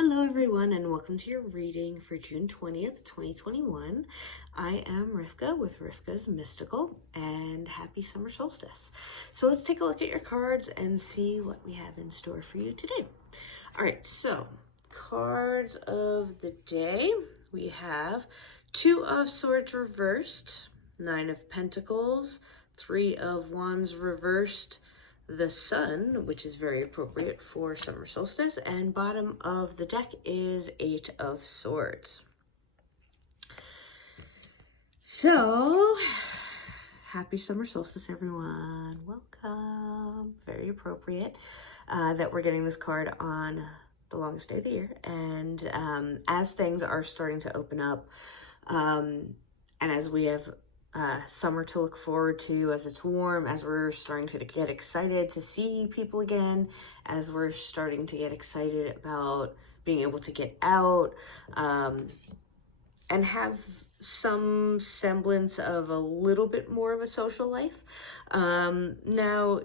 Hello everyone and welcome to your reading for June 20th, 2021. I am Rivka with Rivka's Mystical and happy summer solstice. So let's take a look at your cards and see what we have in store for you today. All right, so cards of the day. We have Two of Swords reversed, Nine of Pentacles, Three of Wands reversed, the Sun, which is very appropriate for summer solstice, and bottom of the deck is Eight of Swords. So, happy summer solstice, everyone. Welcome. Very appropriate that we're getting this card on the longest day of the year. And as things are starting to open up, and as we have summer to look forward to, as it's warm, as we're starting to get excited to see people again, as we're starting to get excited about being able to get out and have some semblance of a little bit more of a social life. Now,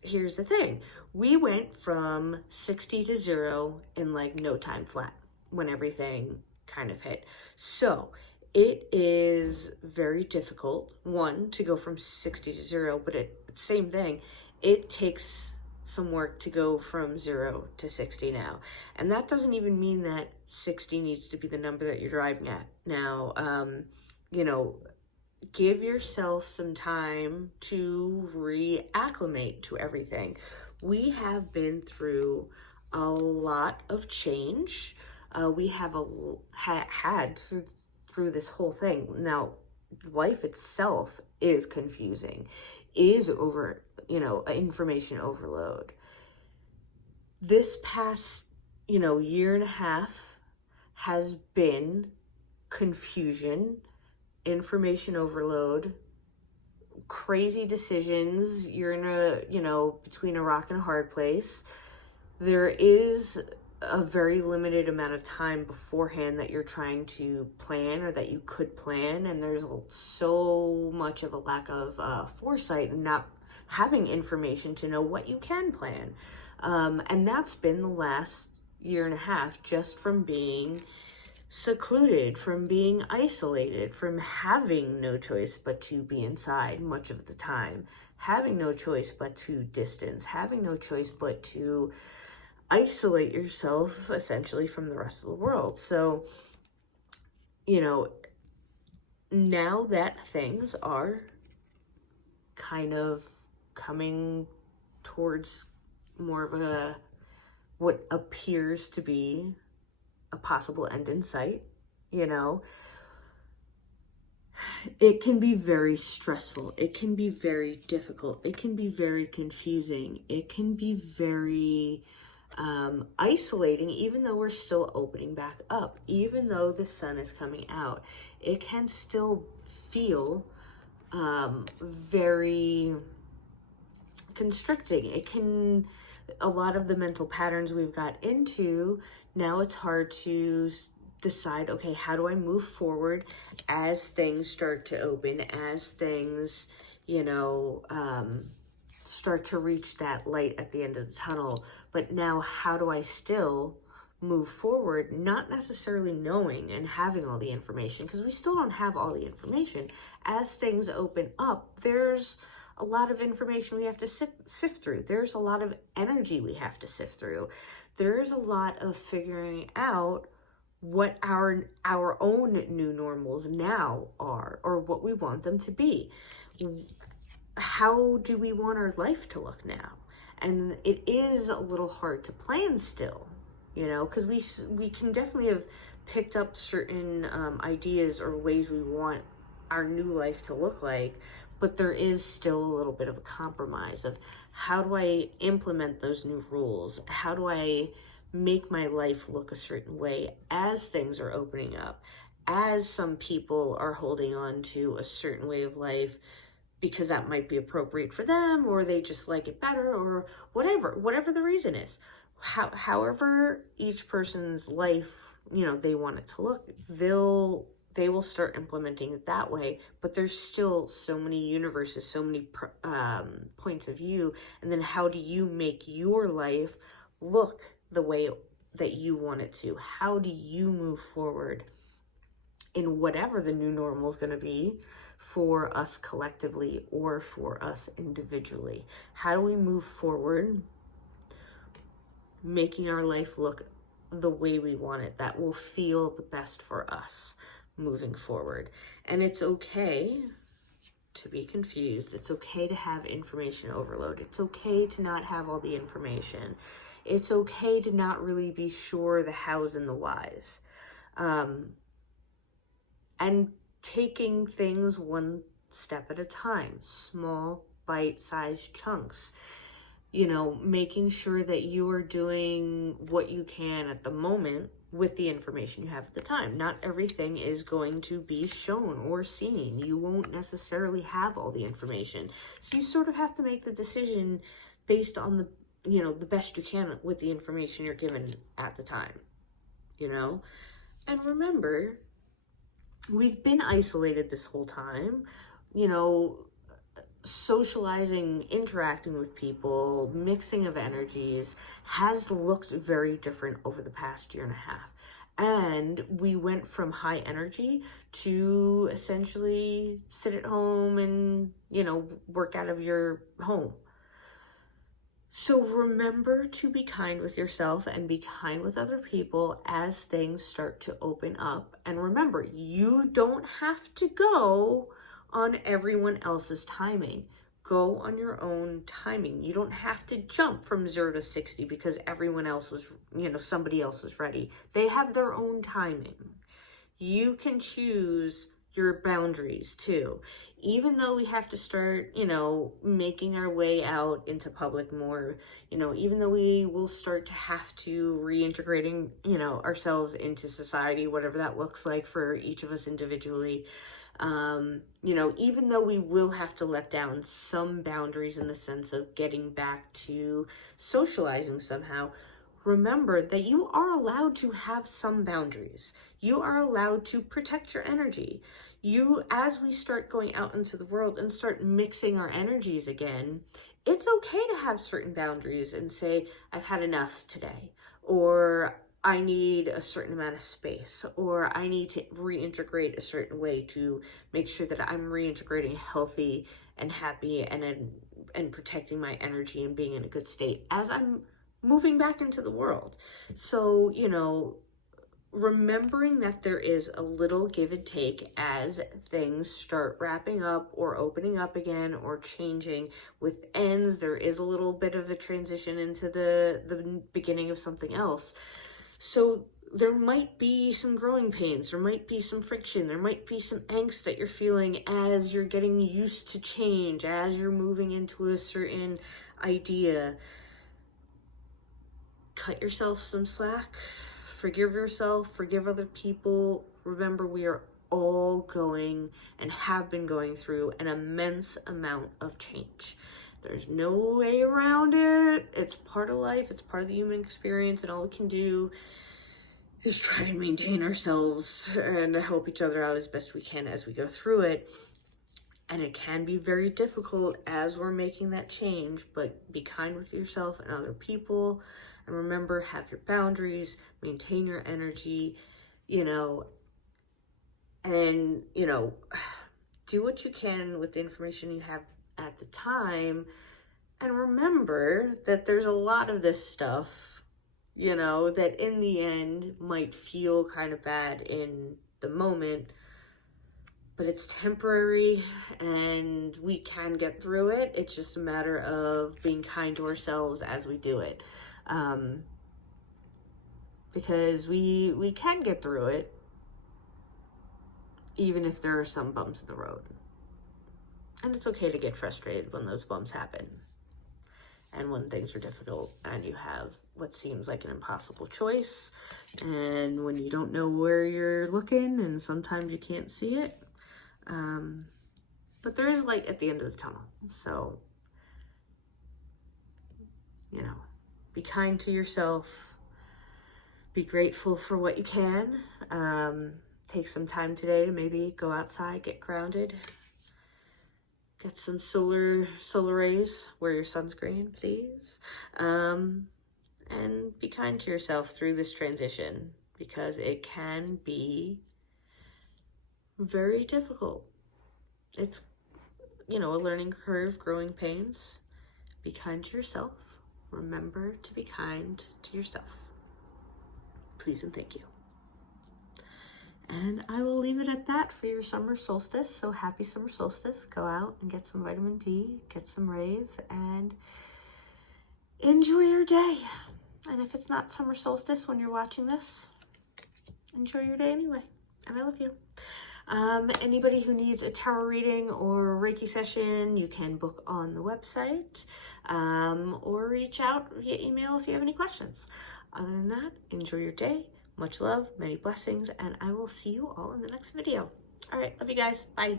here's the thing. We went from 60 to 0 in like no time flat when everything kind of hit. So it is very difficult, one, to go from 60 to 0, but same thing, it takes some work to go from 0 to 60 now. And that doesn't even mean that 60 needs to be the number that you're driving at. Now, give yourself some time to reacclimate to everything. We have been through a lot of change. We have had through this whole thing. Now, life itself is confusing, is information overload. This past, year and a half has been confusion, information overload, crazy decisions. You're in between a rock and a hard place. There is a very limited amount of time beforehand that you're trying to plan or that you could plan, and there's so much of a lack of foresight and not having information to know what you can plan. And that's been the last year and a half, just from being secluded, from being isolated, from having no choice but to be inside much of the time, having no choice but to distance, having no choice but to isolate yourself essentially from the rest of the world. So, now that things are kind of coming towards more of what appears to be a possible end in sight, it can be very stressful. It can be very difficult. It can be very confusing. It can be very isolating, even though we're still opening back up, even though the sun is coming out. It can still feel very constricting. A lot of the mental patterns we've got into, now it's hard to decide, okay, how do I move forward as things start to open, as things, start to reach that light at the end of the tunnel. But now, how do I still move forward, not necessarily knowing and having all the information, because we still don't have all the information. As things open up, there's a lot of information we have to sift through. There's a lot of energy we have to sift through. There's a lot of figuring out what our own new normals now are, or what we want them to be. How do we want our life to look now? And it is a little hard to plan still, because we can definitely have picked up certain ideas or ways we want our new life to look like, but there is still a little bit of a compromise of how do I implement those new rules? How do I make my life look a certain way as things are opening up, as some people are holding on to a certain way of life because that might be appropriate for them, or they just like it better, or whatever the reason is. However each person's life, they want it to look, they will start implementing it that way. But there's still so many universes, so many points of view. And then how do you make your life look the way that you want it to? How do you move forward in whatever the new normal is going to be for us collectively or for us individually? How do we move forward, making our life look the way we want it, that will feel the best for us moving forward? And it's okay to be confused. It's okay to have information overload. It's okay to not have all the information. It's okay to not really be sure the hows and the whys. And taking things one step at a time, small bite-sized chunks. Making sure that you are doing what you can at the moment with the information you have at the time. Not everything is going to be shown or seen. You won't necessarily have all the information. So you sort of have to make the decision based on the best you can with the information you're given at the time, And remember, we've been isolated this whole time, socializing, interacting with people, mixing of energies has looked very different over the past year and a half. And we went from high energy to essentially sit at home and, work out of your home. So remember to be kind with yourself and be kind with other people as things start to open up. And remember, you don't have to go on everyone else's timing. Go on your own timing. You don't have to jump from 0 to 60 because everyone else was, somebody else was ready. They have their own timing. You can choose your boundaries too. Even though we have to start, making our way out into public more, even though we will start to have to reintegrating, ourselves into society, whatever that looks like for each of us individually, even though we will have to let down some boundaries in the sense of getting back to socializing somehow, remember that you are allowed to have some boundaries. You are allowed to protect your energy. As we start going out into the world and start mixing our energies again, it's okay to have certain boundaries and say, I've had enough today, or I need a certain amount of space, or I need to reintegrate a certain way to make sure that I'm reintegrating healthy and happy and protecting my energy and being in a good state as I'm moving back into the world. So, remembering that there is a little give and take as things start wrapping up or opening up again or changing with ends. There is a little bit of a transition into the beginning of something else. So there might be some growing pains, there might be some friction, there might be some angst that you're feeling as you're getting used to change, as you're moving into a certain idea. Cut yourself some slack, forgive yourself, forgive other people. Remember, we are all going and have been going through an immense amount of change. There's no way around it. It's part of life. It's part of the human experience. And all we can do is try and maintain ourselves and help each other out as best we can as we go through it. And it can be very difficult as we're making that change, but be kind with yourself and other people. And remember, have your boundaries, maintain your energy, and, do what you can with the information you have at the time. And remember that there's a lot of this stuff, that in the end might feel kind of bad in the moment, but it's temporary and we can get through it. It's just a matter of being kind to ourselves as we do it. Because we can get through it, even if there are some bumps in the road. And it's okay to get frustrated when those bumps happen. And when things are difficult and you have what seems like an impossible choice, and when you don't know where you're looking and sometimes you can't see it. But there is light at the end of the tunnel. So, be kind to yourself. Be grateful for what you can. Take some time today to maybe go outside, get grounded. Get some solar rays. Wear your sunscreen, please. And and be kind to yourself through this transition, because it can be very difficult. It's, you know, a learning curve, growing pains. Be kind to yourself. Remember to be kind to yourself. Please and thank you. And I will leave it at that for your summer solstice. So happy summer solstice. Go out and get some vitamin D, get some rays, and enjoy your day. And if it's not summer solstice when you're watching this, enjoy your day anyway. And I love you. Anybody who needs a tarot reading or a Reiki session, you can book on the website, or reach out via email if you have any questions. Other than that, enjoy your day. Much love, many blessings, and I will see you all in the next video. All right, love you guys. Bye.